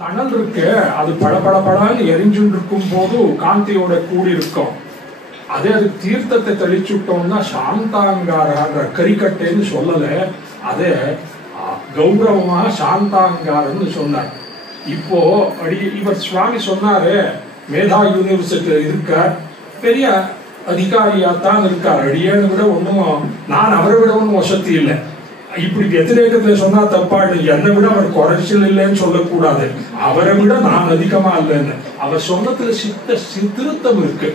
தணல் இருக்கு, அது படபடபடான்னு எரிஞ்சுட்டு இருக்கும் போது காந்தியோட கூடி இருக்கும். அதே அது தீர்த்தத்தை தெளிச்சுட்டோம்னா சாந்தாங்காரன்ற கரிக்கட்டைன்னு சொல்லல, அதே கௌரவமா சாந்தாங்காரன்னு சொன்னார். இப்போ இவர் சுவாமி சொன்னாரு, மேதா யூனிவர்சிட்டியில இருக்கார், பெரிய அதிகாரியா தான் இருக்கார். அடியேன்னு விட ஒண்ணும், நான் அவரை விட ஒன்றும் வசதி இல்லை. இப்படி வத்திரேகத்துல சொன்னா தப்பாடு, என்னை விட அவர் குறைச்சல் இல்லைன்னு சொல்லக்கூடாது, அவரை விட நான் அதிகமா இல்லைன்னு. அவர் சொன்னதுல திருத்தம் இருக்கு.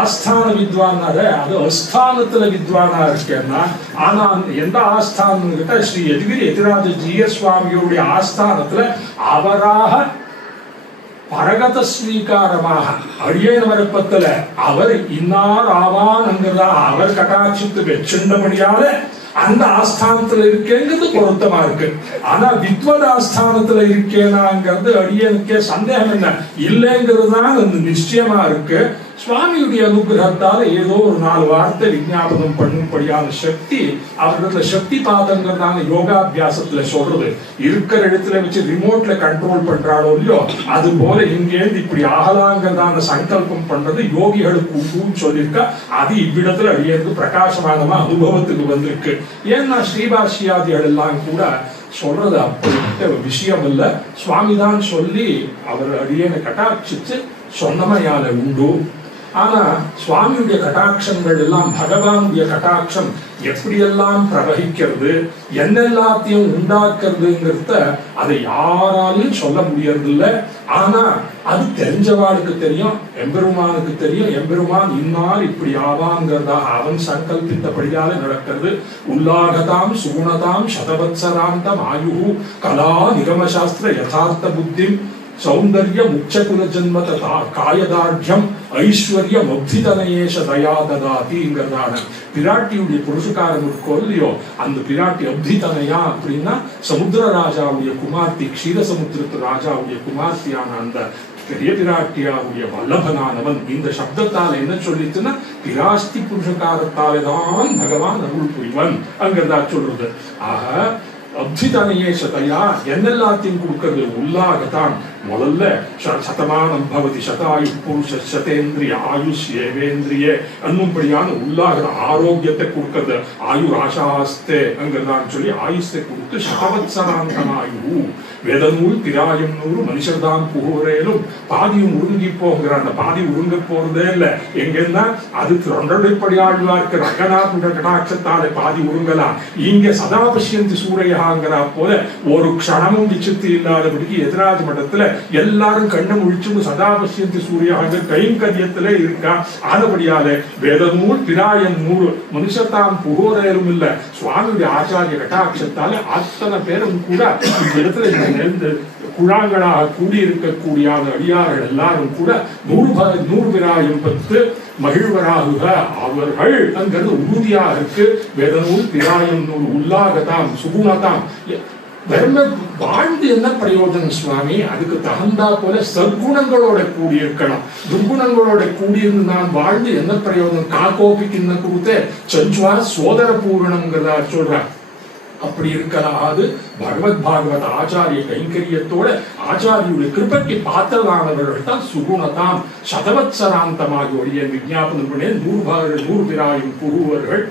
ஆஸ்தான வித்வானார அது அஸ்தானத்துல வித்வானா இருக்கேன்னா, ஆனா எந்த ஆஸ்தானம் கிட்ட ஸ்ரீ யதுகிரி யதிராஜ ஜீய சுவாமியுடைய ஆஸ்தானத்துல அவராக பரகத ஸ்வீகாரமாக அடியேன வரப்பத்துல அவர் இன்னார் ஆவான்ங்கிறதா அவர் கட்டாட்சித்து வெச்சுண்டபடியால அந்த ஆஸ்தானத்துல இருக்கேங்கிறது பொருத்தமா இருக்கு. ஆனா வித்வத் ஆஸ்தானத்துல இருக்கேனாங்கிறது அடியனுக்கே சந்தேகம் என்ன இல்லைங்கிறது தான் நிச்சயமா இருக்கு. சுவாமியுடைய அனுகிரகத்தால ஏதோ ஒரு 4 வார்த்தை விஞ்ஞாபனம் பண்ணும்படியான சக்தி அவர்கள சக்தி பாதங்கிறதான யோகாபியாசத்துல சொல்றது. இருக்கிற இடத்துல வச்சு ரிமோட்ல கண்ட்ரோல் பண்றாளோ இல்லையோ, அது போல இங்கேருந்து இப்படி ஆகலாங்கிறதான சங்கல்பம் பண்றது யோகிகளுக்கு உண்டுன்னு சொல்லியிருக்கா. அது இவ்விடத்துல அடியேந்து பிரகாசமானமா அனுபவத்துக்கு வந்திருக்கு. ஏன்னா ஸ்ரீபாஷியாதிகள் எல்லாம் கூட சொல்றது அப்படிப்பட்ட விஷயம் இல்ல, சுவாமிதான் சொல்லி அவர் அடியேனை கட்டாட்சிச்சு சொன்னமையால உண்டு. ஆனா சுவாமியுடைய கட்டாட்சங்கள் எல்லாம் பகவானுடைய கட்டாட்சம் எப்படியெல்லாம் பிரவகிக்கிறது, என்னெல்லாத்தையும் உண்டாக்குறதுங்கிறத அதை யாராலையும் சொல்ல முடியறதில்லை. ஆனா அது தெரிஞ்சவாளுக்கு தெரியும், எம்பெருமானுக்கு தெரியும். எம்பெருமான் இன்னால் இப்படி ஆவாங்கிறதா அவன் சங்கல்பித்தபடியால நடக்கிறது. உல்லாகதாம் சுகுணதாம் சதவத்சராந்தம் ஆயு கலா நிகமசாஸ்திர யதார்த்த புத்தி சௌந்தர்ய முச்சகுல ஜன்ம ததா காயதார்யம் ஐஸ்வர்ய மப்திதனயேஷ தயா ததாதிங்கிறதான பிராட்டியுடைய புருஷகாரம் இருக்கோ இல்லையோ, அந்த பிராட்டி அப்திதனையா அப்படின்னா சமுத்திர ராஜாவுடைய குமார்த்தி, க்ஷீரசமுத்திரத்து ராஜாவுடைய குமார்த்தியான அந்த பெரிய பிராட்டியாவுடைய வல்லபனானவன். இந்த சப்தத்தால் என்ன சொல்லிச்சுன்னா பிராஸ்தி புருஷகாரத்தாலே தான் பகவான் அருள் புரிவன் அங்கிறதா சொல்றது. ஆக அப்திதனையே சதையா என்னெல்லாத்தையும் கொடுக்கிறது. உல்லாகத்தான் முதல்ல சதமானம் பவதி சதாயு புருஷ சதேந்திரிய ஆயுஷ் ஏவேந்திரிய என்னும்படியான உல்லாக ஆரோக்கியத்தை கொடுக்கிறது. ஆயு ஆசாஸ்தே அங்கிறதான் சொல்லி ஆயுஷத்தை கொடுத்து சதவத்சராந்தனாயு வேதநூல் பிராயம் 100 மனுஷர்தான் புகூரேலும் பாதியும் உருங்கி போகிற அந்த பாதி உருங்க போறதே இல்லை. எங்கன்னா அதுக்கு 2 ஆழ்வார்க்கு ரங்கநாத கடாட்சத்தாலே பாதி உருங்கலாம். இங்க சதாபஷ்யந்தி சூரையாங்கிறா போல ஒரு க்ஷணமும் விசித்தி இல்லாதபடிக்கு எதிராஜ மட்டத்துல எல்லாரும் கண்ணை முழிச்சு சதாபஷ்யந்தி சூரியாக கைங்கரியத்திலே இருக்கா. ஆனபடியால வேதநூல் பிராயம் 100 மனுஷர்தான் புகூரேலும் இல்ல. சுவாமியுடைய ஆச்சாரிய கட்டாட்சத்தாலே அத்தனை பேரும் கூட இந்த இடத்துல குழாங்களாக கூடியிருக்கக்கூடிய அடியார்கள் எல்லாரும் கூட 100 பிராயம் 10 மகிழ்வராகுக அவர்கள் அங்கிறது உறுதியாக இருக்கு. வேதநூல் பிராயம் 100 உல்லாகதாம் சுகுணதாம். வாழ்ந்து என்ன பிரயோஜனம் சுவாமி? அதுக்கு தகுந்தா போல சத்குணங்களோட கூடியிருக்கணும். துர்குணங்களோட கூடியிருந்து நான் வாழ்ந்து என்ன பிரயோஜனம்? காக்கோபிக்கு என்ன கொடுத்த சஞ்சுவா சோதர பூரணங்கிறதா சொல்றார். அப்படி இருக்கலாது பகவத் பாகவத ஆச்சாரிய கைங்கரியத்தோட ஆச்சாரியுடைய கிருபைக்கு பாத்திரமானவர்கள் தான் சுகுணதாம் சதவத்சராந்தமாகி ஒழிய விஞ்ஞாபனம் பண்ணே 100 பிராயும் புகுவர்கள்.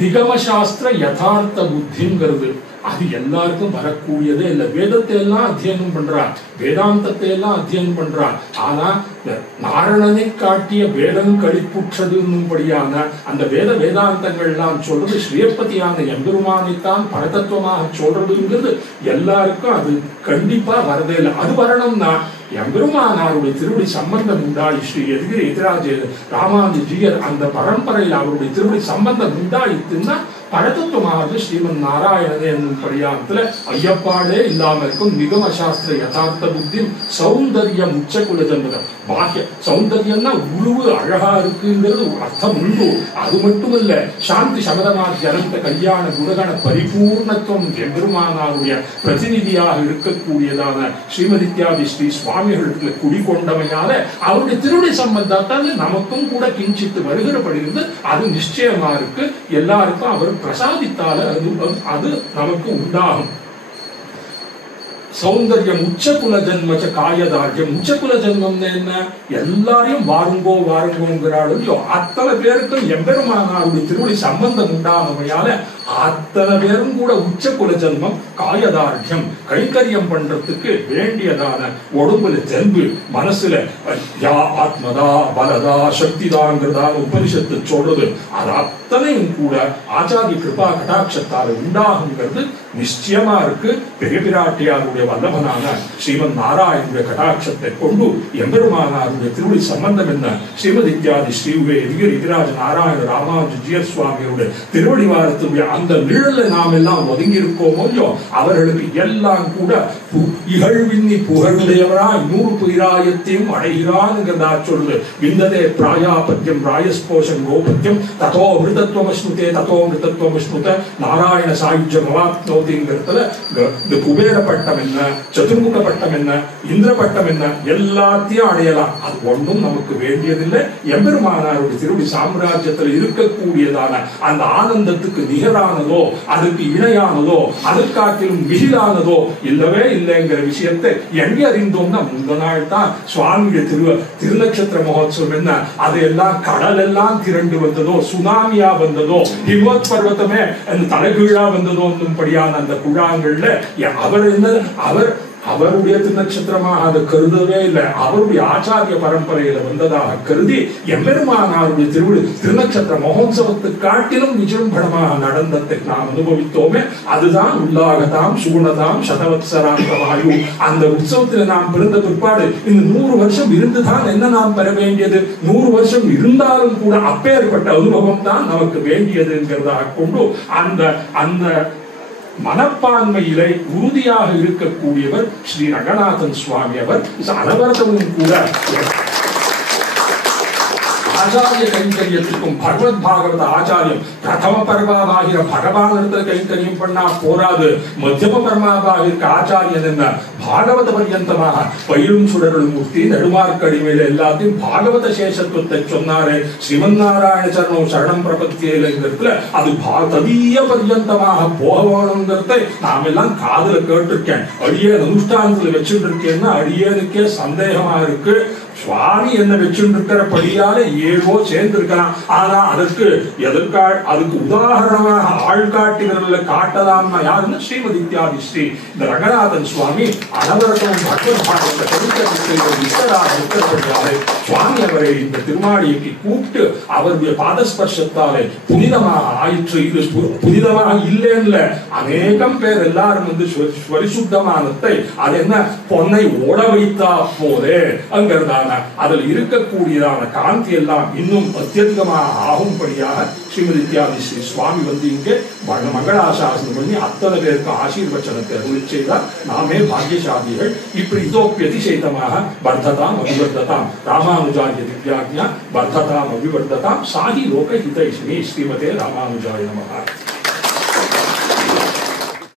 நிகமசாஸ்திர யதார்த்த புத்திங்கிறது அது எல்லாருக்கும் வரக்கூடியதே இல்லை. வேதத்தை எல்லாம் அத்தியனம் பண்றார், வேதாந்தத்தை எல்லாம் அத்தியனம் பண்றார். ஆனா நாரணனை காட்டிய வேதம் கழிப்புற்றதுன்னும்படியான அந்த வேதாந்தங்கள் எல்லாம் சொல்றது ஸ்ரீபதியான எம்பெருமானைத்தான் பரதத்துவமாக சொல்றதுங்கிறது எல்லாருக்கும் அது கண்டிப்பா வரதே இல்லை. அது வரணும்னா எம்பெருமானாருடைய திருவடி சம்பந்தம் உண்டாயி ஸ்ரீ யதுகிரி யதிராஜ ராமானுஜ ஜீயர் அந்த பரம்பரையில் அவருடைய திருவடி சம்பந்தம் உண்டாயிட்டுன்னா பரதத்துவமானது ஸ்ரீமன் நாராயணனே என்னும் படியானத்துல ஐயப்பாடே இல்லாம இருக்கும். நிகம சாஸ்திர யதார்த்த புத்தி சௌந்தர்யம் உச்சகுல ஜன்மதம். பாக்கிய சௌந்தர்யம்னா உருவு அழகா இருக்குங்கிறது அர்த்தம் உண்டு. அது மட்டும் இல்ல, சாந்தி சமதமாதி அனந்த கல்யாண குணகண பரிபூர்ணத்துவம் எம்பெருமானாருடைய பிரதிநிதியாக இருக்கக்கூடியதான ஸ்ரீமதித்யாதி ஸ்ரீ சுவாமிகளுக்கு குடிகொண்டமையால அவருடைய திருவடி சம்பந்தத்தால் நமக்கும் கூட கிஞ்சித்து வருகிறபடியிருந்து அது நிச்சயமா இருக்கு. எல்லாருக்கும் அவர் பிரசாதித்தால அது நமக்கு உண்டாகும். சௌந்தர்யம் உச்சகுல ஜன்மச்ச காயதார்யம். உச்சகுல ஜன்மம்னு என்ன? எல்லாரையும் வாருங்கோ வாருங்கோங்கிறாள் இல்லையோ, அத்தனை பேருக்கும் எம்பெருமானாருடைய திருவடி சம்பந்தம் உண்டானமையால அத்தனை பேரும் கூட உச்சகுல ஜன்மம் காயதார்யம் கைங்கரியம் பண்றதுக்கு வேண்டியதான உடம்புல தெம்பு, மனசுல யா ஆத்மதா பலதா சக்திதாங்கிறதா உபனிஷத்து சொல்றது. அது அத்தனையும் கூட ஆச்சாரிய கிருபா கடாட்சத்தால் உண்டாகுங்கிறது நிச்சயமா இருக்கு. பெரிய பிராட்டியாருடைய வல்லபனான ஸ்ரீமன் நாராயணனுடைய கடாட்சத்தை கொண்டு எம்பெருமானாருடைய திருவடி சம்பந்தம் என்ன? ஸ்ரீமத் இத்தியாதி ஸ்ரீவே எதிராஜ நாராயண ராமானுஜ ஜியர் சுவாமியுடைய திருவடி வாரத்துடைய அந்த நிழல நாம் எல்லாம் ஒதுங்கி இருக்கோமோ இல்லையோ, அவர்களுக்கு எல்லாம் கூட இகழ்வின்னி புகழுடையவராய் 100 புயிராயத்தையும் அடைகிறான்ங்கிறதா சொல்லுது. விந்ததே பிராயாபத்தியம் ராயஸ்போஷம் கோபத்தியம் ததோ மிருதத்வமஸ்னுதே ததோ மிருதத்வமஸ்னுத நாராயண சாயுஜ்யம் அவாப்னோதிங்கிறதுல இந்த குபேர பட்டம் என்ன, சதுர்முக பட்டம் என்ன, இந்திர பட்டம் என்ன, எல்லாத்தையும் அடையலாம். அது ஒன்றும் நமக்கு வேண்டியதில்லை. எம்பெருமானாருடைய திருவடி சாம்ராஜ்யத்தில் இருக்கக்கூடியதான அந்த ஆனந்தத்துக்கு நிகரானதோ, அதுக்கு இணையானதோ, அதற்காட்டிலும் மிகிலானதோ இல்லவே இல்லைங்கிற விஷயத்தை எங்கே அறிந்தோம்னா, முந்த நாள் தான் சுவாமியுடைய திருநட்சத்திர மகோத்சவம் என்ன, அதையெல்லாம் கடல் எல்லாம் திரண்டு வந்ததோ, சுனாமியா வந்ததோ, ஹிமவத் பர்வத்தமே தலைகீழா வந்ததோ படியான அந்த குழாங்கள்ல அவர் என்ன அவருடைய திருநட்சத்திரமாக அதை கருதவே இல்லை. அவருடைய ஆச்சாரிய பரம்பரையில வந்ததாக கருதி எம்பெருமானாருடைய திருநட்சத்திர மகோத்சவத்தை காட்டிலும் விஜృంభணமாக நடந்ததை நாம் அனுபவித்தோமே, அதுதான் உள்ளாகதாம் சூனதாம் சதவத்சராந்தமாயு. அந்த உற்சவத்தில் நாம் பிறந்த பிற்பாடு இந்த 100 வருஷம் இருந்துதான் என்ன நாம் பெற வேண்டியது? 100 வருஷம் இருந்தாலும் கூட அப்பேற்பட்ட அனுபவம் தான் நமக்கு வேண்டியதுங்கிறதாக கொண்டு அந்த மனப்பான்மையிலே உறுதியாக இருக்கக்கூடியவர் ஸ்ரீ ரங்கநாதன் சுவாமி. அவர் அனவரதமும் கூட ஆச்சாரிய கைங்கரியத்துக்கும் பகவத் பாகவத ஆச்சாரியம் பிரதம பரமாவாகிற பகவானிடத்துல கைங்கரியம் பண்ணா போராது. மத்தியம பரமாவாக இருக்க ஆச்சாரியன் என்ன? பாகவத பர்யந்தமாக பயிரும் சுடர்கள் மூர்த்தி நடுமார்க்கடிமையில எல்லாத்தையும் பாகவத சேஷத்துவத்தை சொன்னாரே. ஸ்ரீமன் நாராயண சரணம் சரணம் பிரபத்தியில அது ததிய பர்யந்தமாக போகணுங்கிறத நாம் எல்லாம் காதுல கேட்டிருக்கேன். அடியே அனுஷ்டானத்துல வச்சுட்டு இருக்கேன்னா அடியேனுக்கே சந்தேகமா இருக்கு. சுவாமி என்ன வச்சுருக்கிறபடியால ஏவோ சேர்ந்திருக்கலாம். ஆனா அதுக்கு உதாரணமாக ஆள்காட்டுகிறதுல காட்டலாம்னா யாருன்னு ஸ்ரீமத் இத்தியாதி ஸ்ரீ இந்த ரங்கநாதன் சுவாமி அனவரதமும் பகவத் பாகவத இருக்கிறபடியாலே சுவாமி அவரை இந்த திருமாளிகைக்கு கூப்பிட்டு அவருடைய பாதஸ்பர்ஷத்தாலே புனிதமாக ஆயிற்று. இது புனிதமாக இல்லைன்னு அநேகம் பேர் எல்லாரும் பரிசுத்தமானத்தை அது என்ன பொன்னை ஓட வைத்தா போதே அங்கிறதான அதில் இருக்கக்கூடியதான காந்தி எல்லாம் இன்னும் அத்தியதிகமாக ஆகும்படியாக ஸ்ரீமத் இத்தியாதி ஸ்ரீ சுவாமி இங்கே மங்களாசாசனம் பண்ணி அத்தனை பேருக்கு ஆசீர்வச்சனத்தை அருளி செய்தார். நாமே பாக்கியசாலிகள். இப்படி இதோப்பி அதிசயிதமாக வர்த்ததாம் அபிவர்த்ததாம் ராமானுஜாரிய திவ்யாக்ஞா வர்த்ததாம் அபிவர்த்ததாம் சாகி லோக ஹிதைஷ்ணி ஸ்ரீமதே ராமானுஜாய நமஹ.